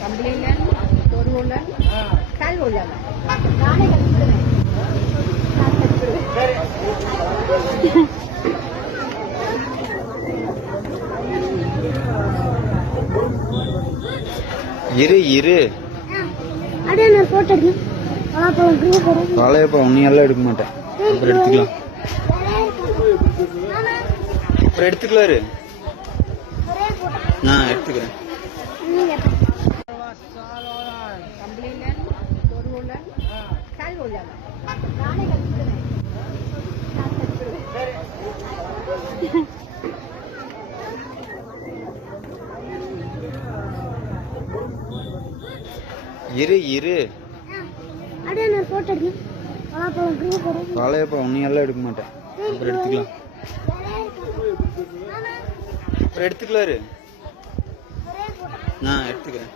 கம்பளிங்கன் தொருவூலன் கல்வூலன் நானே கற்றுக்கிடுவேன் இரு இரு. அடே நான் போட்டோ எடுக்கணும் காலையே போ நீ எல்லாம் எடுக்க மாட்டேன். அப்புறம் எடுத்துக்கலாம். அப்புறம் எடுத்துக்கலாம் இரு. நான் எடுத்துக்கிறேன். இரு இரு. அப்படியே நான் போட்டோ எடுக்கணும் குரூப் நீ எல்லாம் எடுக்க மாட்டேன். அப்புறம் எடுத்துக்கலாம். அப்புறம் எடுத்துக்கலாம் இரு. நான் எடுத்துக்கிறேன்.